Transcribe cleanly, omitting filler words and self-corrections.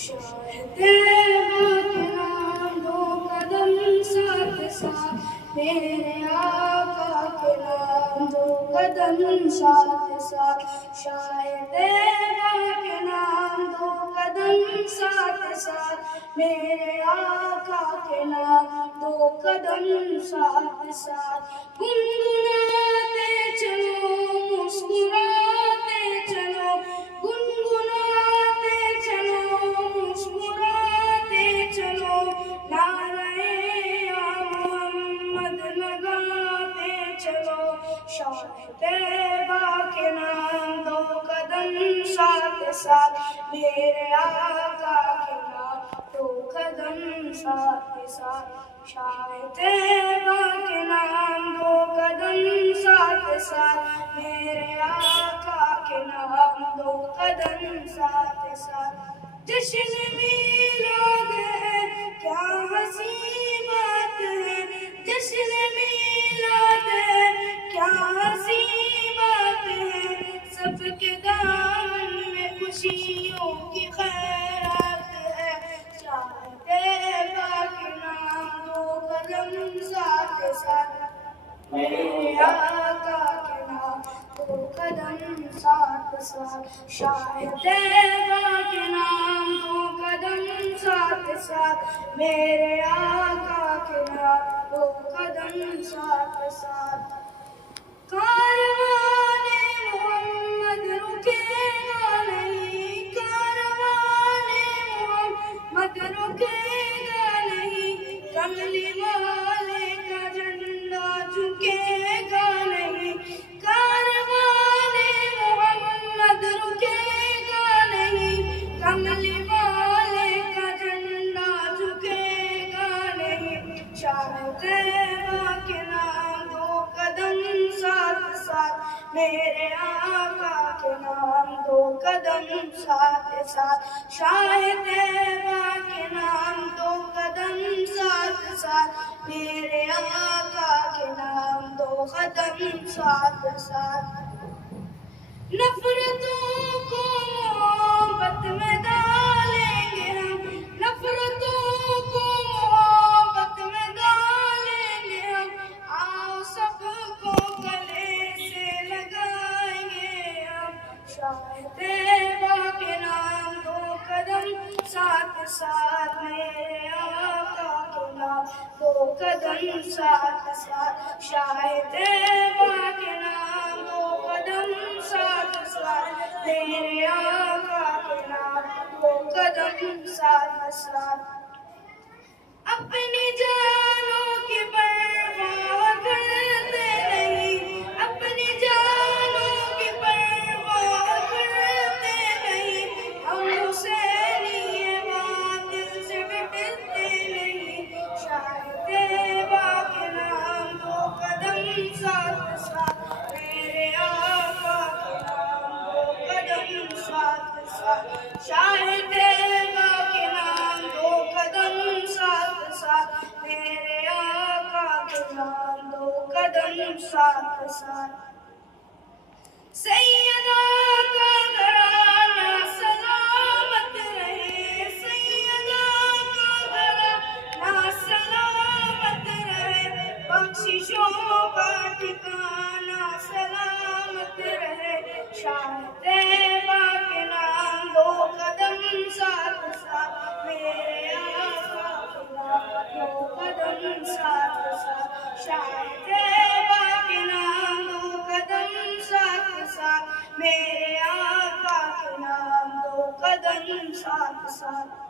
شاہد کے نام دو قدم ساتھ ساتھ میرے آقا کے نام دو قدم ساتھ ساتھ شاہد کے نام دو قدم ساتھ ساتھ میرے آقا کے نام دو قدم ساتھ ساتھ گنگناتے چلو مسکراتے چلو گنگناتے چلو مسکراتے چلو نعرہ یا محمد لگاتے چلو شاہد کے نام دو قدم ساتھ ساتھ میرے آقا کے نام دو قدم ساتھ ساتھ شاہد کے نام دو قدم ساتھ ساتھ میرے آقا کے نام دو قدم ساتھ ساتھ جشن میلاد ہے کیا حسین بات ہے جشن میلاد ہے کیا حسین بات ہے سب کے دامن میں خوشیوں کی خیرات ہے شاہد کے نام دو قدم ساتھ ساتھ میرے آقا کے نام دو قدم ساتھ ساتھ شاہد کے نام دو قدم ساتھ ساتھ میرے آقا کے نام دو قدم ساتھ ساتھ کاروان محمد رکے گا نہیں کاروان محمد رکے گا نہیں کملی والے کا جھنڈا جھکے گا نہیں کاروان محمد رکے گا نہیں کملی والے کا جھنڈا جھکے گا نہیں شاہد کے نام دو قدم ساتھ ساتھ میرے آقا کے نام دو قدم ساتھ ساتھ شاہد کے نام دو قدم ساتھ ساتھ میرے آقا کے نام دو قدم ساتھ ساتھ نفرتوں کو محبت میں ڈالیں گے ہم نفرتوں کو محبت میں ڈالیں گے ہم آؤ سب کو گلے سے لگائیں گے ہم شاہد کے نام دو قدم ساتھ ساتھ میرے آقا کے نام دو قدم ساتھ ساتھ شاہد کے نام دو قدم ساتھ ساتھ میرے آقا کے نام دو قدم ساتھ ساتھ اپنی جانوں کی پرواہ کرتے نہیں اپنی جانوں کی پرواہ کرتے نہیں ہم حسینی باطل سے ڈرتے نہیں شاہد کے نام دو قدم ساتھ ساتھ میرے آقا کے نام دو قدم ساتھ ساتھ شاہد کے نام دو قدم ساتھ ساتھ میرے آقا کے نام دو قدم ساتھ ساتھ سیدہ کا گھرانہ سلامت رہے سیدہ کا گھرانہ سلامت رہے بخششوں کا ٹھکانہ سلامت رہے شاہد کے نام دو قدم ساتھ ساتھ میرے آقا کے نام دو قدم ساتھ ساتھ شاہد کے نام دو قدم ساتھ ساتھ میرے آقا کے نام دو قدم ساتھ ساتھ